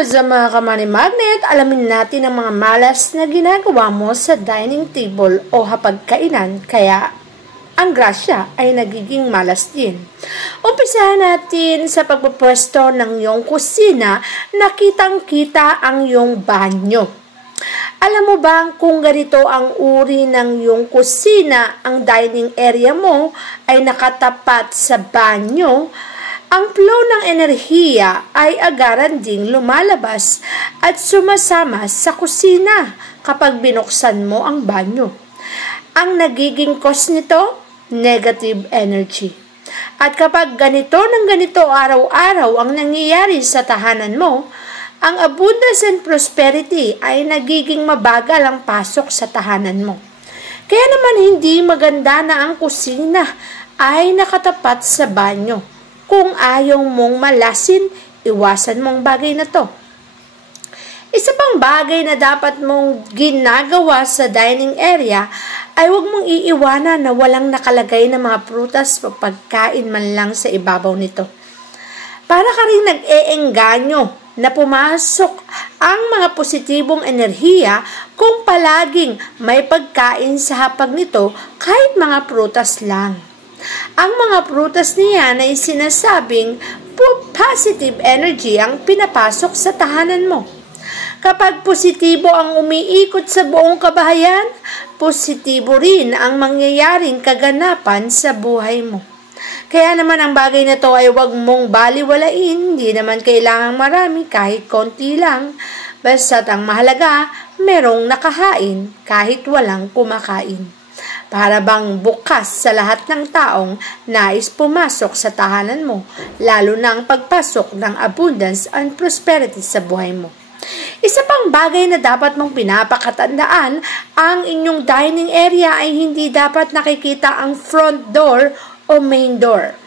what's up mga kamani magnet? Alamin natin ang mga malas na ginagawa mo sa dining table o hapagkainan kaya ang grasya ay nagiging malas din. Umpisahan natin sa pagpupwesto ng iyong kusina na kitang-kita ang iyong banyo. Alam mo ba kung ganito ang uri ng iyong kusina, ang dining area mo ay nakatapat sa banyo, ang flow ng enerhiya ay agaran ding lumalabas at sumasama sa kusina kapag binuksan mo ang banyo. Ang nagiging cause nito, negative energy. At kapag ganito ng ganito araw-araw ang nangyayari sa tahanan mo, ang abundance and prosperity ay nagiging mabagal ang pasok sa tahanan mo. Kaya naman hindi maganda na ang kusina ay nakatapat sa banyo. Kung ayaw mong malasin, iwasan mong bagay na to. Isa pang bagay na dapat mong ginagawa sa dining area ay huwag mong iiwanan na walang nakalagay na mga prutas o pagkain man lang sa ibabaw nito. Para ka rin nag-eengganyo na pumasok ang mga positibong enerhiya kung palaging may pagkain sa hapag nito kahit mga prutas lang. Ang mga prutas niyan ay sinasabing positive energy ang pinapasok sa tahanan mo. Kapag positibo ang umiikot sa buong kabahayan, positibo rin ang mangyayaring kaganapan sa buhay mo. Kaya naman ang bagay na to ay huwag mong baliwalain, hindi naman kailangang marami kahit konti lang. Basta't ang mahalaga, merong nakahain kahit walang kumakain. Para bang bukas sa lahat ng taong nais pumasok sa tahanan mo, lalo na ang pagpasok ng abundance and prosperity sa buhay mo. Isa pang bagay na dapat mong pinapakatandaan, ang inyong dining area ay hindi dapat nakikita ang front door o main door.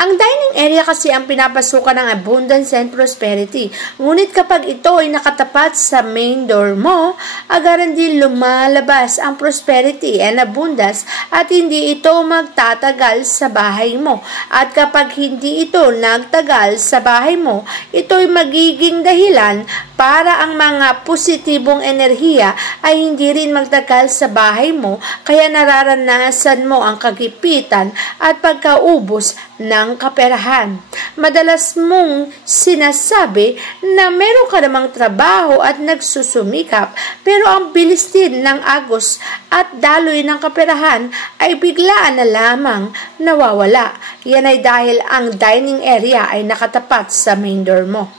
Ang dining area kasi ang pinapasukan ng abundance and prosperity. Ngunit kapag ito ay nakatapat sa main door mo, agaran din lumalabas ang prosperity and abundance at hindi ito magtatagal sa bahay mo. At kapag hindi ito nagtagal sa bahay mo, ito ay magiging dahilan para ang mga positibong enerhiya ay hindi rin magtagal sa bahay mo, kaya nararanasan mo ang kagipitan at pagkaubos ng kaperahan. Madalas mong sinasabi na meron ka namang trabaho at nagsusumikap, pero ang bilis din ng agos at daloy ng kaperahan ay biglaan na lamang nawawala. Yan ay dahil ang dining area ay nakatapat sa main door mo.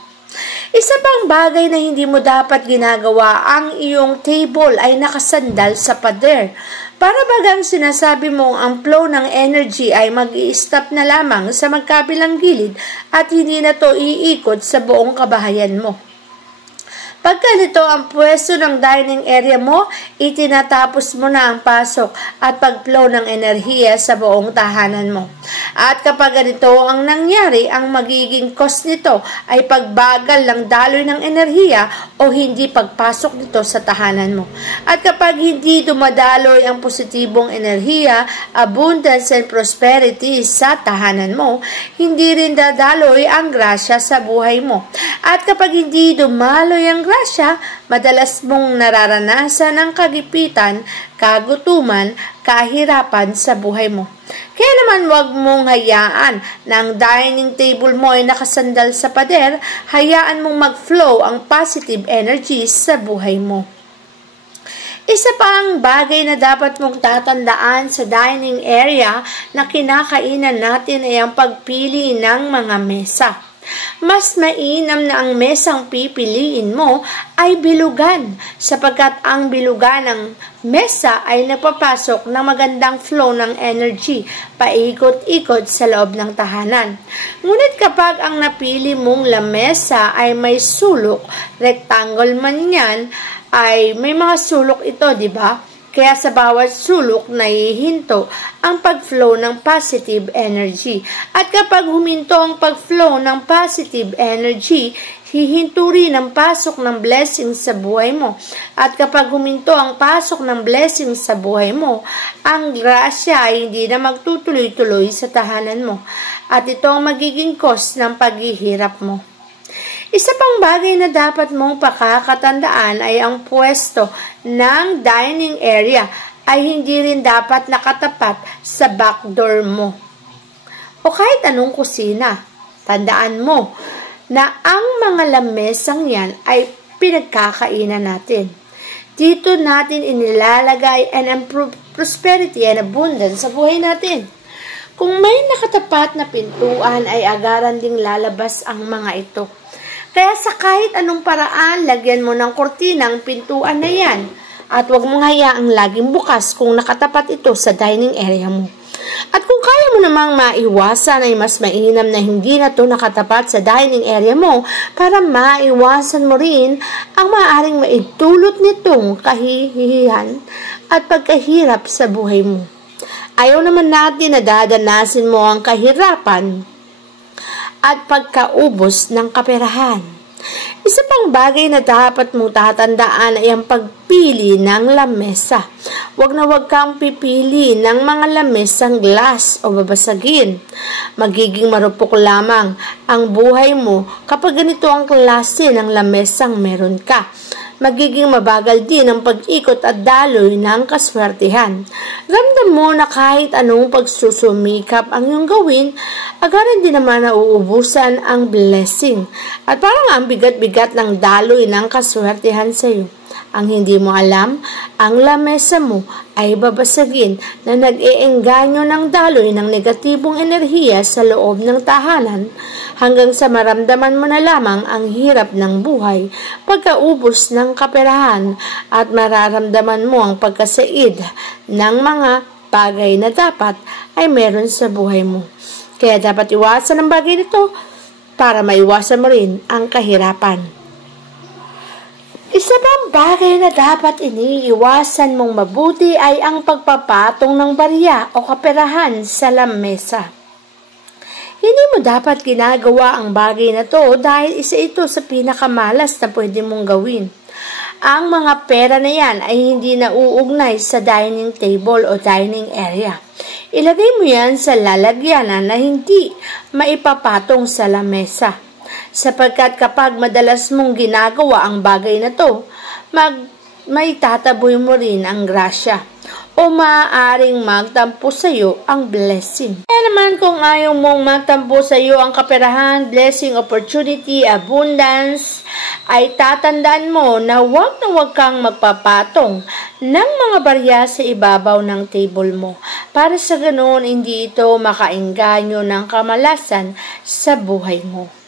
Isa pang bagay na hindi mo dapat ginagawa, ang iyong table ay nakasandal sa pader. Para bagang sinasabi mo ang flow ng energy ay mag-i-stop na lamang sa magkabilang gilid at hindi na to iikot sa buong kabahayan mo. Pagka nito ang pwesto ng dining area mo, itinatapos mo na ang pasok at pag-flow ng enerhiya sa buong tahanan mo. At kapag ganito ang nangyari, ang magiging cause nito ay pagbagal ng daloy ng enerhiya o hindi pagpasok nito sa tahanan mo. At kapag hindi dumadaloy ang positibong enerhiya, abundance and prosperity sa tahanan mo, hindi rin dadaloy ang grasya sa buhay mo. At kapag hindi dumaloy ang grasya, madalas mong nararanasan ang kagipitan, kagutuman, kahirapan sa buhay mo. Kaya naman huwag mong hayaan na ang dining table mo ay nakasandal sa pader, hayaan mong mag-flow ang positive energy sa buhay mo. Isa pa ang bagay na dapat mong tatandaan sa dining area na kinakainan natin ay ang pagpili ng mga mesa. Mas mainam na ang mesang pipiliin mo ay bilugan sapagkat ang bilugan ng mesa ay napapasok ng magandang flow ng energy paikot-ikot sa loob ng tahanan. Ngunit kapag ang napili mong lamesa ay may sulok, rectangle man yan, ay may mga sulok ito, di ba? Kaya sa bawat sulok nahihinto ang pag-flow ng positive energy. At kapag huminto ang pag-flow ng positive energy, hihinto rin ang pasok ng blessings sa buhay mo. At kapag huminto ang pasok ng blessings sa buhay mo, ang grasya ay hindi na magtutuloy-tuloy sa tahanan mo. At ito ang magiging cause ng paghihirap mo. Isa pang bagay na dapat mong pakakatandaan ay ang pwesto ng dining area ay hindi rin dapat nakatapat sa backdoor mo o kahit anong kusina. Tandaan mo na ang mga lamesang yan ay pinagkakainan natin. Dito natin inilalagay and prosperity and abundance sa buhay natin. Kung may nakatapat na pintuan ay agaran ding lalabas ang mga ito. Kaya sa kahit anong paraan, lagyan mo ng kortina ang pintuan na yan at huwag mong hayaang laging bukas kung nakatapat ito sa dining area mo. At kung kaya mo namang maiwasan ay mas mainam na hindi na ito nakatapat sa dining area mo para maiwasan mo rin ang maaaring maidulot nitong kahihiyan at pagkahirap sa buhay mo. Ayaw naman natin na dadanasin mo ang kahirapan at pagkaubos ng kaperahan. Isa pang bagay na dapat mong tatandaan ay ang pagpili ng lamesa. Huwag na huwag kang pipili ng mga lamesang glass o babasagin. Magiging marupok lamang ang buhay mo kapag ganito ang klase ng lamesang meron ka. Magiging mabagal din ang pag-ikot at daloy ng kaswertihan. Ramdam mo na kahit anong pagsusumikap ang iyong gawin, agaran din naman na uubusan ang blessing. At parang ang bigat-bigat ng daloy ng kaswertihan sa iyo. Ang hindi mo alam, ang lamesa mo ay babasagin na nag-iengganyo ng daloy ng negatibong enerhiya sa loob ng tahanan hanggang sa maramdaman mo na lamang ang hirap ng buhay, pagkaubos ng kaperahan at mararamdaman mo ang pagkasaid ng mga bagay na dapat ay meron sa buhay mo. Kaya dapat iwasan ang bagay nito para maiwasan mo rin ang kahirapan. Isa pang bagay na dapat iniiwasan mong mabuti ay ang pagpapatong ng barya o kaperahan sa lamesa. Hindi mo dapat ginagawa ang bagay na to dahil isa ito sa pinakamalas na pwede mong gawin. Ang mga pera na yan ay hindi nauugnay sa dining table o dining area. Ilagay mo yan sa lalagyanan na hindi maipapatong sa lamesa. Sapagkat kapag madalas mong ginagawa ang bagay na to, may tataboy mo rin ang grasya o maaaring magtampo sa iyo ang blessing. Kaya naman kung ayaw mong magtampo sa iyo ang kaperahan, blessing, opportunity, abundance, ay tatandaan mo na huwag kang magpapatong ng mga barya sa ibabaw ng table mo para sa ganoon hindi ito makaengganyo ng kamalasan sa buhay mo.